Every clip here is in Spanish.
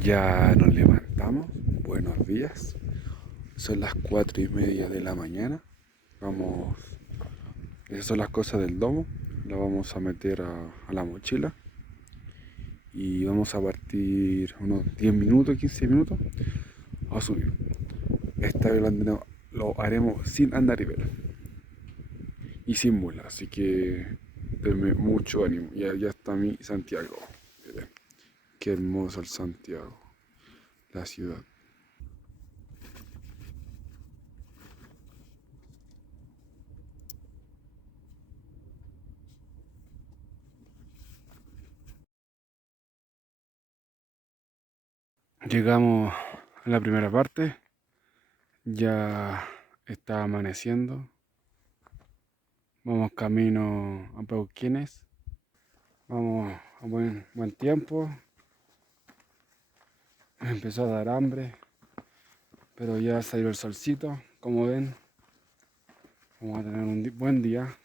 Ya nos levantamos, buenos días. Son las 4:30 de la mañana. Vamos, esas son las cosas del domo. Las vamos a meter a la mochila y vamos a partir unos 10 minutos, 15 minutos a subir. Esta vez lo haremos sin andarivel y sin mula, así que denme mucho ánimo. Ya está mi Santiago. Miren, qué hermoso el Santiago, la ciudad. Llegamos a la primera parte, ya está amaneciendo, vamos camino a Peuquienes, vamos a buen tiempo, empezó a dar hambre, pero ya salió el solcito, como ven, vamos a tener un buen día,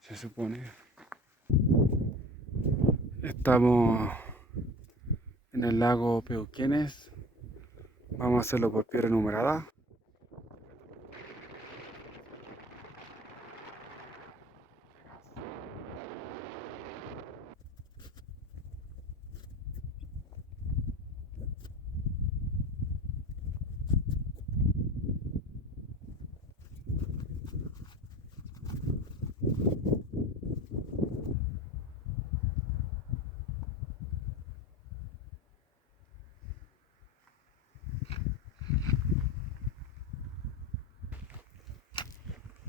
se supone. Estamos en el lago Peuquienes, vamos a hacerlo por piedra numerada.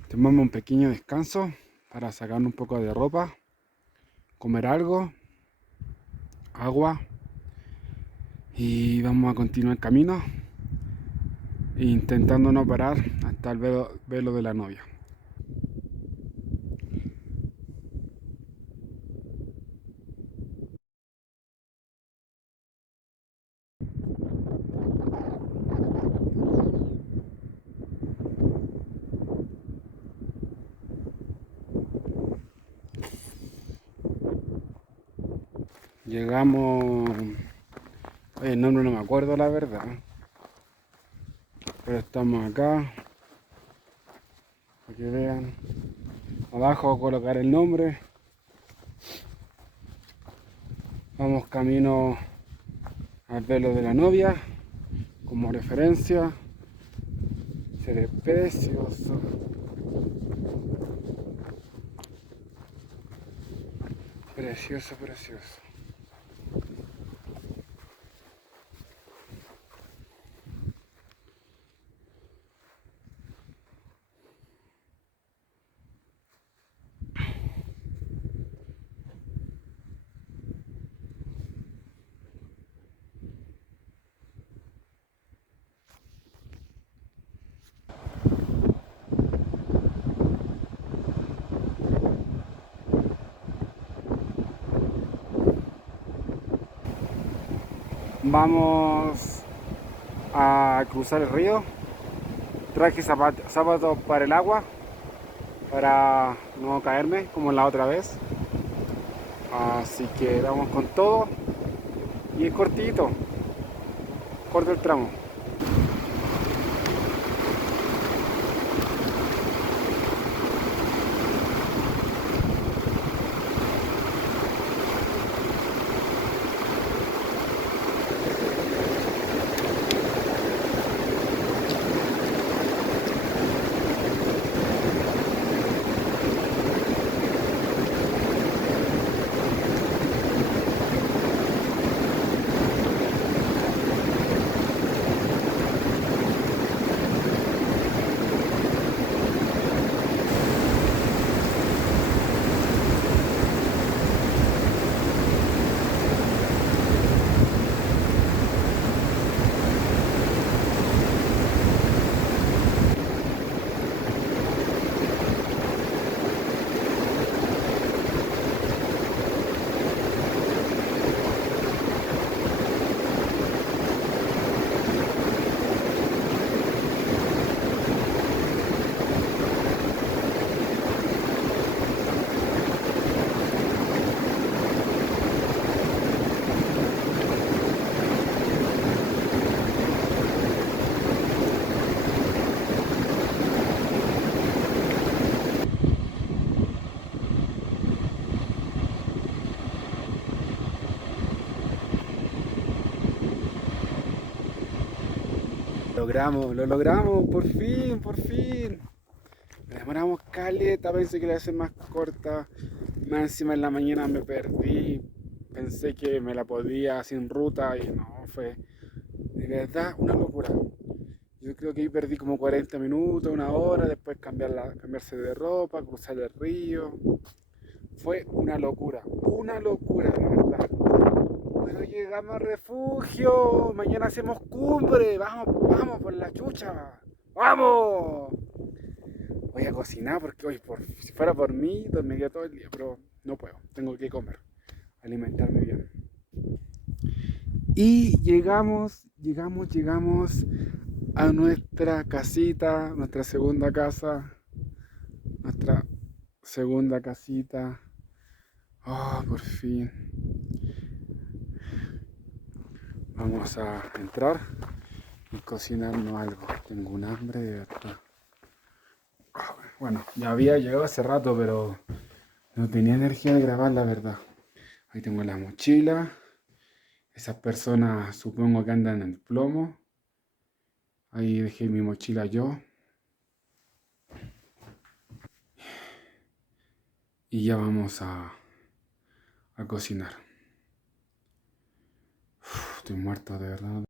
Tomamos un pequeño descanso para sacar un poco de ropa, comer algo, agua y vamos a continuar el camino intentando no parar hasta el velo de la novia. Llegamos, oye, el nombre no me acuerdo la verdad, pero estamos acá, para que vean. Abajo voy a colocar el nombre. Vamos camino al velo de la novia, como referencia. Se ve precioso. Precioso, precioso. Vamos a cruzar el río. Traje zapatos para el agua, para no caerme como la otra vez. Así que vamos con todo. Y es cortito, corto el tramo. Lo logramos, por fin, por fin. Me demoramos caleta, pensé que iba a ser más corta. Más encima en la mañana me perdí. Pensé que me la podía sin ruta y no, fue de verdad una locura. Yo creo que ahí perdí como 40 minutos, una hora, después cambiarse de ropa, cruzar el río. Fue una locura, la verdad. Pero llegamos al refugio, mañana hacemos cumbre, vamos, vamos por la chucha, vamos. Voy a cocinar porque hoy, si fuera por mí, dormiría todo el día, pero no puedo, tengo que comer, alimentarme bien. Y llegamos a nuestra casita, nuestra segunda casa, nuestra segunda casita. Oh, por fin. Vamos a entrar y cocinarnos algo. Tengo un hambre de verdad. Bueno, ya había llegado hace rato, pero no tenía energía de grabar, la verdad. Ahí tengo la mochila. Esas personas supongo que andan en el plomo. Ahí dejé mi mochila yo. Y ya vamos a cocinar. Estoy muerto de verdad.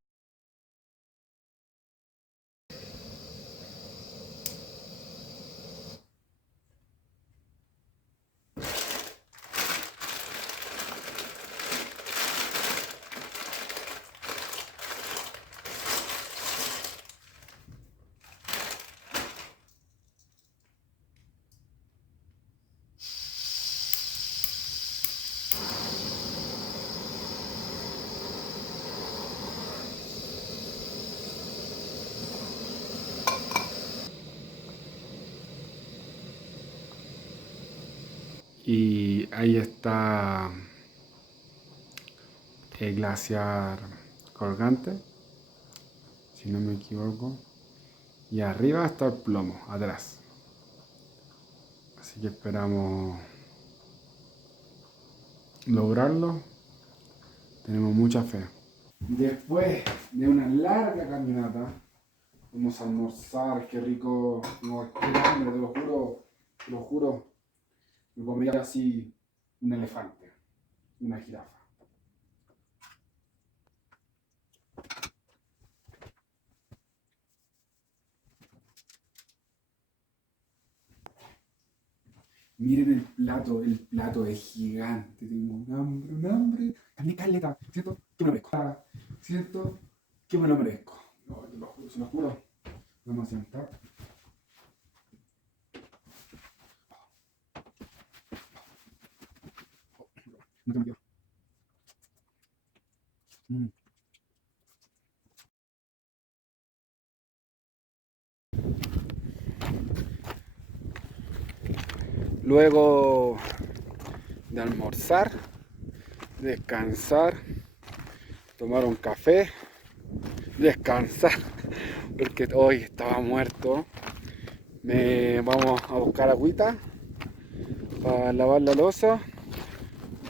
Y ahí está el glaciar colgante, si no me equivoco. Y arriba está el plomo, atrás. Así que esperamos lograrlo. Tenemos mucha fe. Después de una larga caminata, vamos a almorzar. Qué rico. No, qué hambre, te lo juro. Te lo juro. Me comería así un elefante, una jirafa. Miren el plato es gigante. Tengo un hambre. También caleta. Siento que me lo merezco. Siento que me lo merezco. No, te lo juro, se lo juro. Vamos a sentar. No te me mm. Luego de almorzar, descansar, tomar un café, descansar, porque hoy estaba muerto. Vamos a buscar agüita para lavar la loza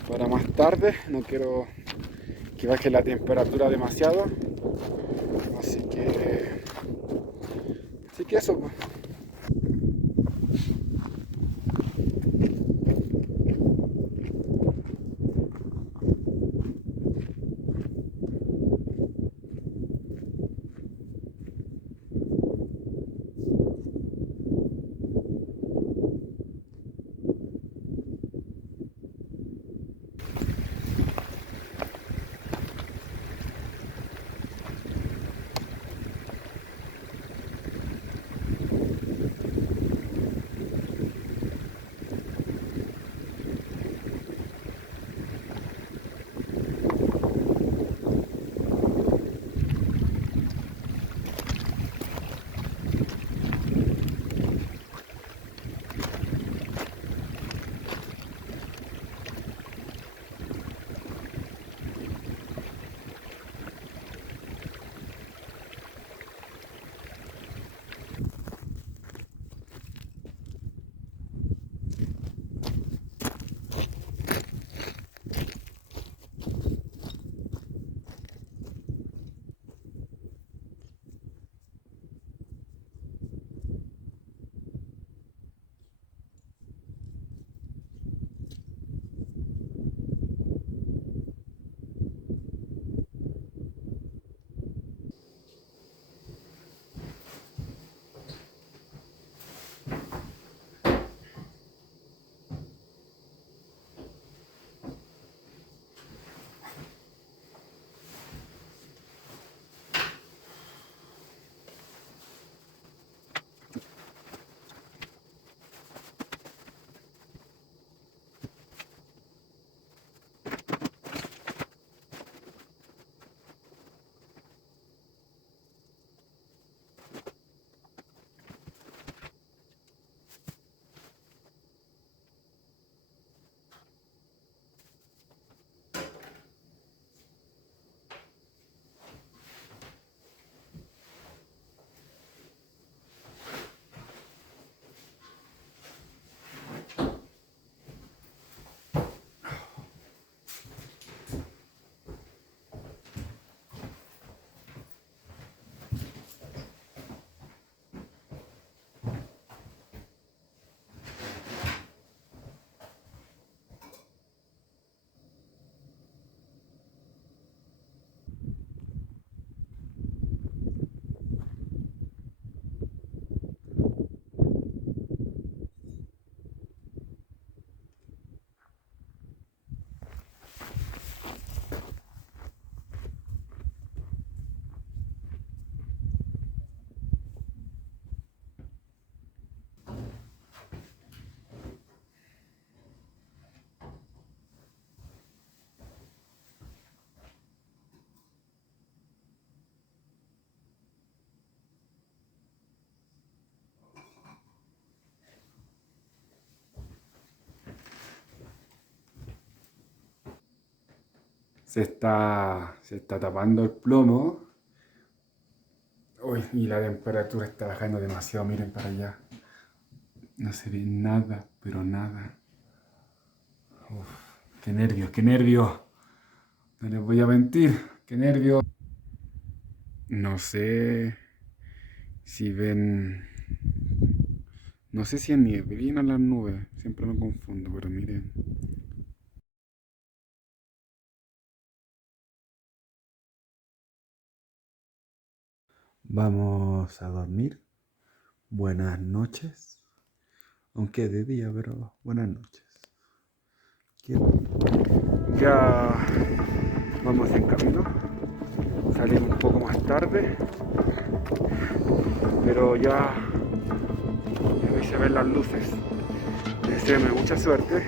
para más tarde. No quiero que baje la temperatura demasiado, así que eso pues. se está tapando el plomo. Uy, y la temperatura está bajando demasiado, miren para allá. No se ve nada, pero nada. Uf, qué nervios, qué nervios. No les voy a mentir, qué nervios. No sé si ven. No sé si es nieblina las nubes. Siempre me confundo, pero miren. Vamos a dormir. Buenas noches. Aunque es de día, pero buenas noches. Ya vamos en camino. Salimos un poco más tarde. Pero ya ahí se ven las luces. Deseame mucha suerte.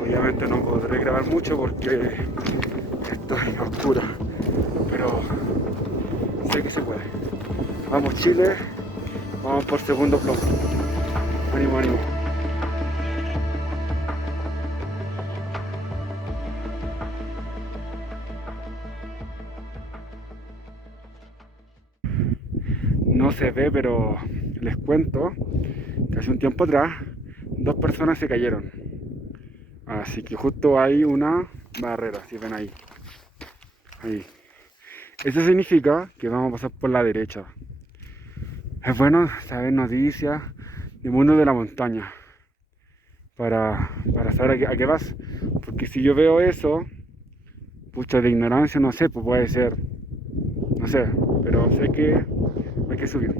Obviamente no podré grabar mucho porque estoy oscuro. Pero sé que se puede. Vamos Chile. Vamos por segundo plomo. Ánimo, ánimo. No se ve, pero les cuento que hace un tiempo atrás 2 personas se cayeron. Así que justo hay una barrera, si ven ahí. Ahí. Eso significa que vamos a pasar por la derecha. Es bueno saber noticias del mundo de la montaña para saber a qué vas. Porque si yo veo eso, pucha de ignorancia, no sé, pues puede ser, no sé, pero sé que hay que subir.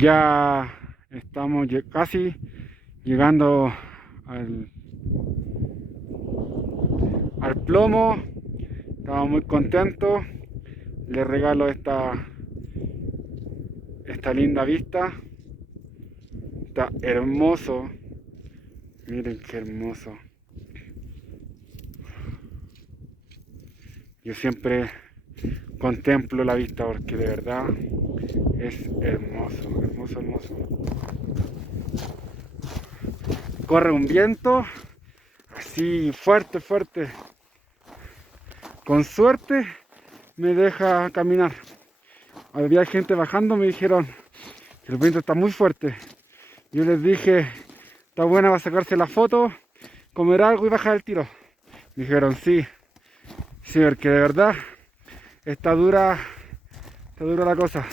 Ya estamos casi llegando al plomo. Estamos muy contentos. Les regalo esta linda vista. Está hermoso. Miren qué hermoso. Yo siempre contemplo la vista porque de verdad es hermoso, hermoso, hermoso. Corre un viento así fuerte, fuerte. Con suerte me deja caminar. Había gente bajando, me dijeron que el viento está muy fuerte. Yo les dije, está buena para sacarse la foto, comer algo y bajar el tiro. Me dijeron, sí, sí, porque de verdad está dura la cosa.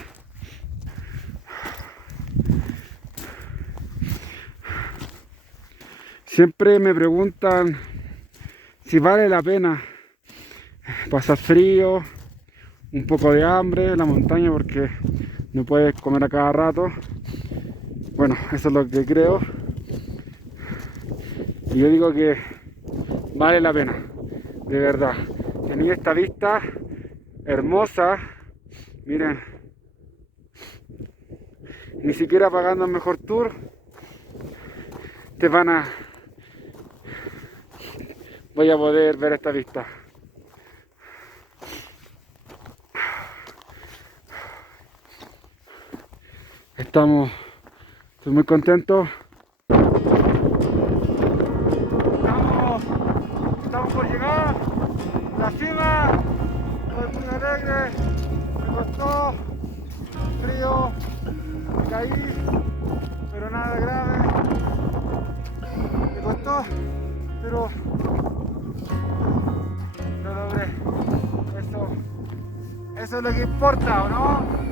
Siempre me preguntan si vale la pena pasar frío, un poco de hambre en la montaña porque no puedes comer a cada rato. Bueno, eso es lo que creo. Y yo digo que vale la pena, de verdad. Tenía esta vista hermosa, miren, ni siquiera pagando el mejor tour voy a poder ver esta vista. Estoy muy contento. Estamos por llegar a la cima. Estoy muy alegre. Me costó frío, me caí, pero nada grave. Me costó, pero lo logré. Eso es lo que importa, ¿o no?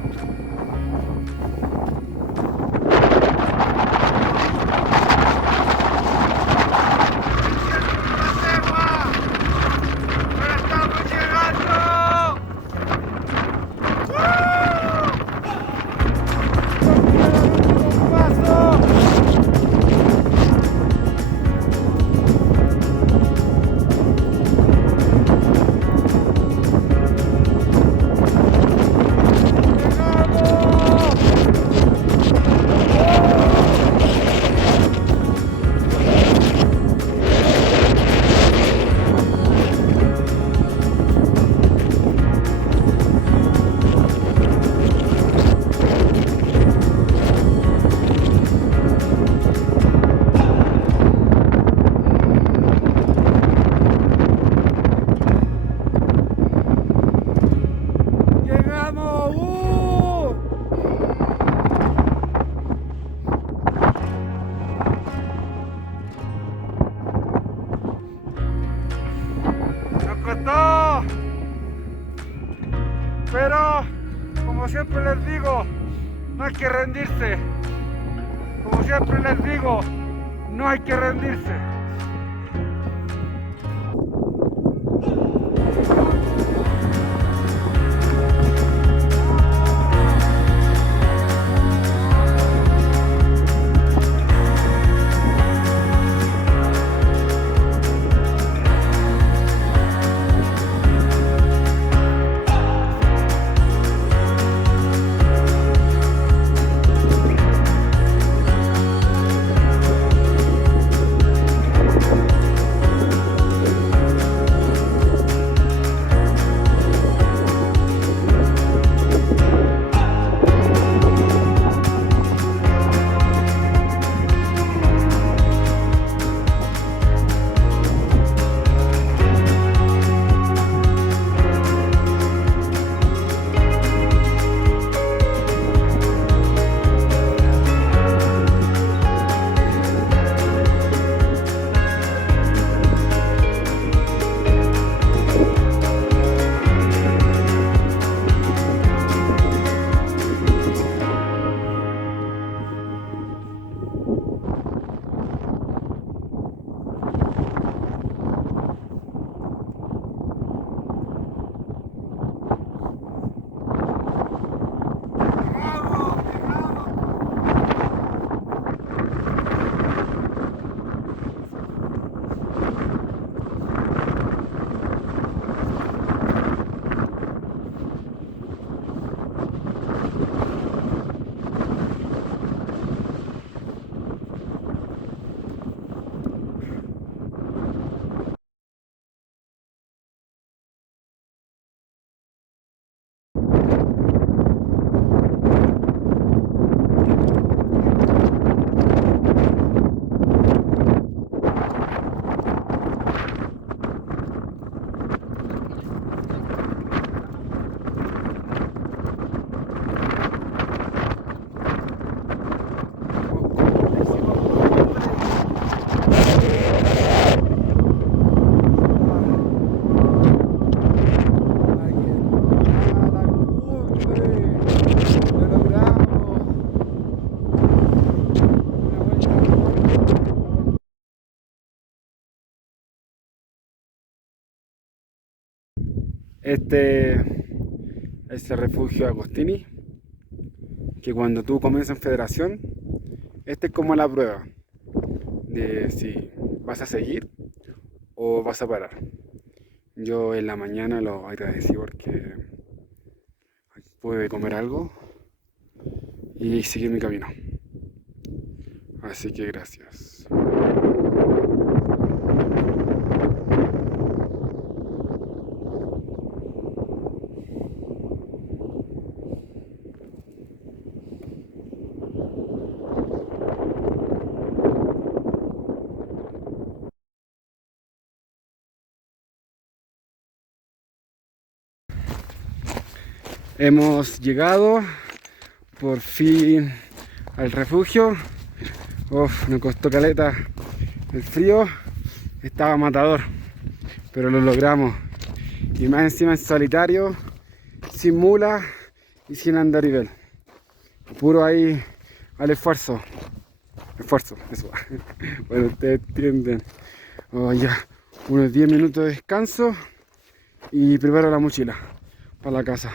costó, pero como siempre les digo, no hay que rendirse. Como siempre les digo, no hay que rendirse. Este es el refugio Agostini, que cuando tú comienzas en federación, este es como la prueba de si vas a seguir o vas a parar. Yo en la mañana lo agradecí porque pude comer algo y seguir mi camino. Así que gracias. Hemos llegado por fin al refugio. Uf, me costó caleta. El frío estaba matador, pero lo logramos. Y más encima en solitario, sin mula y sin andarivel. Puro ahí al esfuerzo. Esfuerzo, eso. Bueno, ustedes entienden. Oh, ya, unos 10 minutos de descanso y preparo la mochila para la casa.